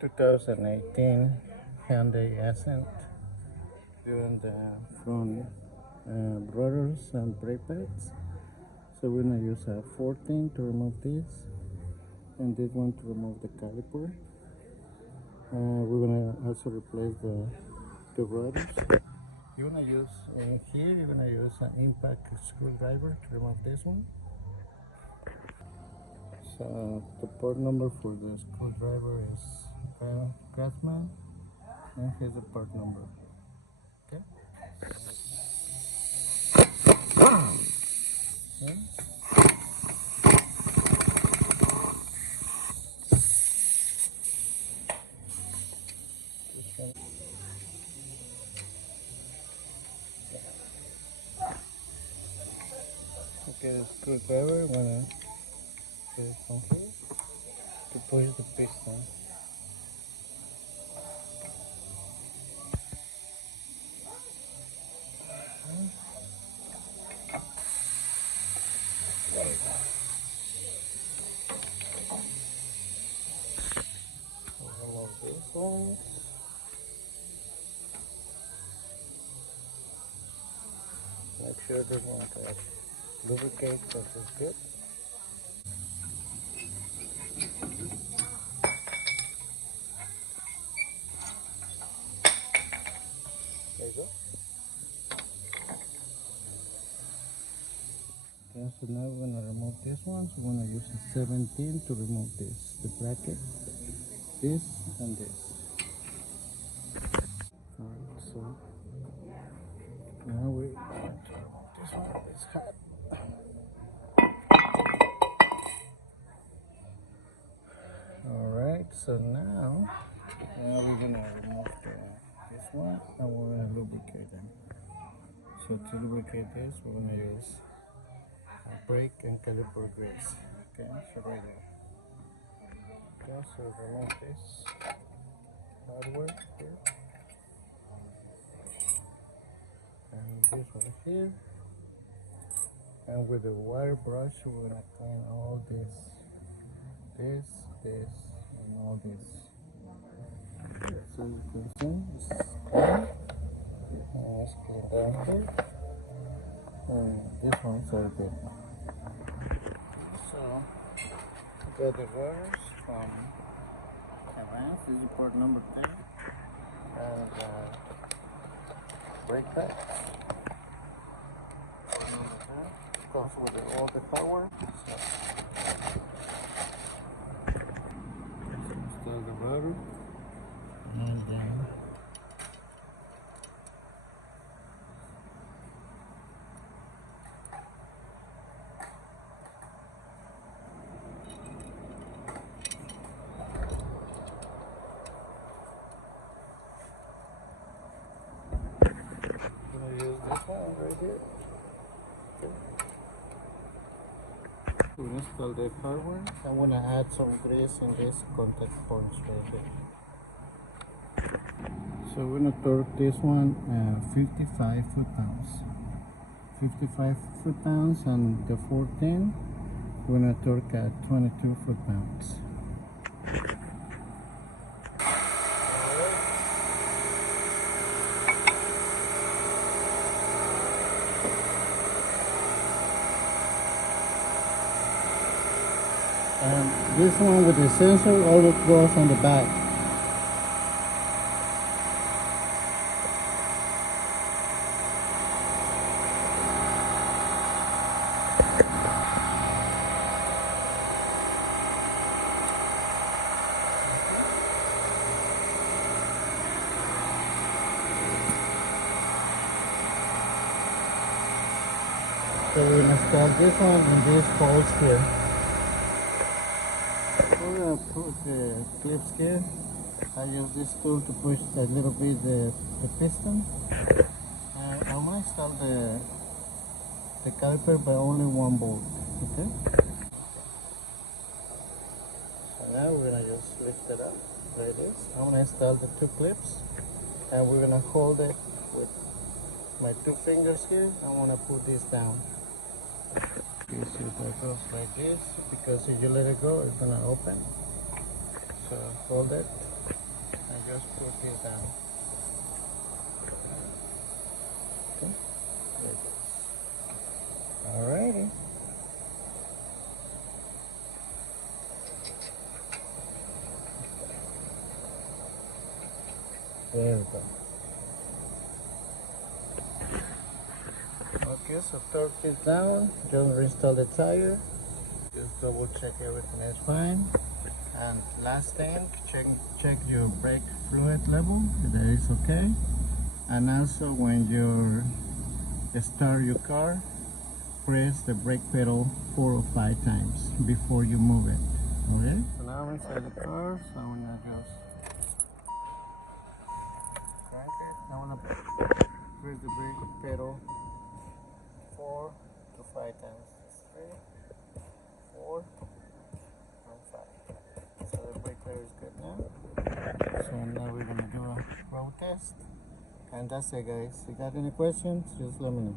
2018 Hyundai Accent doing the front rotors and brake pads. So we're gonna use a 14 to remove this, and this one to remove the caliper. We're gonna also replace the rotors. You're gonna use in here. You're gonna use an impact screwdriver to remove this one. So the part number for the screwdriver is Craftsman, and here's the part number. Okay. Okay. Okay, the screwdriver, I'm gonna get it from here to push the piston. Remove this one. Make sure this one has lubricate, that is good. There you go. Okay, so now we're gonna remove this one. So we're gonna use a 17 to remove this, the bracket, this and this. Alright, so now we remove this one. It's hot. Alright, so now we're gonna remove this one, and we're gonna lubricate them. So to lubricate this, we're gonna use a brake and caliper grease. Okay, so right there. Okay, so remove this hardware here, and this one here, and with the wire brush, we're gonna clean all this, and all this. So you can see it's clean. Let's clean down here. And this one's all good. So, got the rotors from Advance. This is port number 10. And brake pads. Port number 10. Comes with all the power. So, install the rotor. And then use this one right here. Okay. We'll install the hardware. I'm gonna add some grease in this contact points right here. So we're gonna torque this one 55 foot-pounds. 55 foot-pounds, and the 14 we're gonna torque at 22 foot-pounds. And this one with the sensor always goes on the back. So we're gonna install this one in these holes here. We're gonna put the clips here. I use this tool to push a little bit the piston. And I'm gonna install the caliper by only one bolt. Okay. So now we're gonna just lift it up like this. I'm gonna install the two clips, and we're gonna hold it with my two fingers here. I wanna put this down. You see that goes like this, because if you let it go, it's gonna open. So hold it. just put this down. Okay, there it is. Alrighty. There we go. Okay, so torque is down. Just reinstall the tire. Just double check everything is fine. And last thing, check your brake fluid level, if that is okay. And also when you start your car, press the brake pedal 4 or 5 times before you move it. Okay? So now I'm inside the car, so I'm gonna just crank it. I'm gonna press the brake pedal 4 to 5 times. 3, 4, and 5. So the brake pedal is good now. So now we're gonna do a road test. And that's it, guys. If you got any questions, just let me know.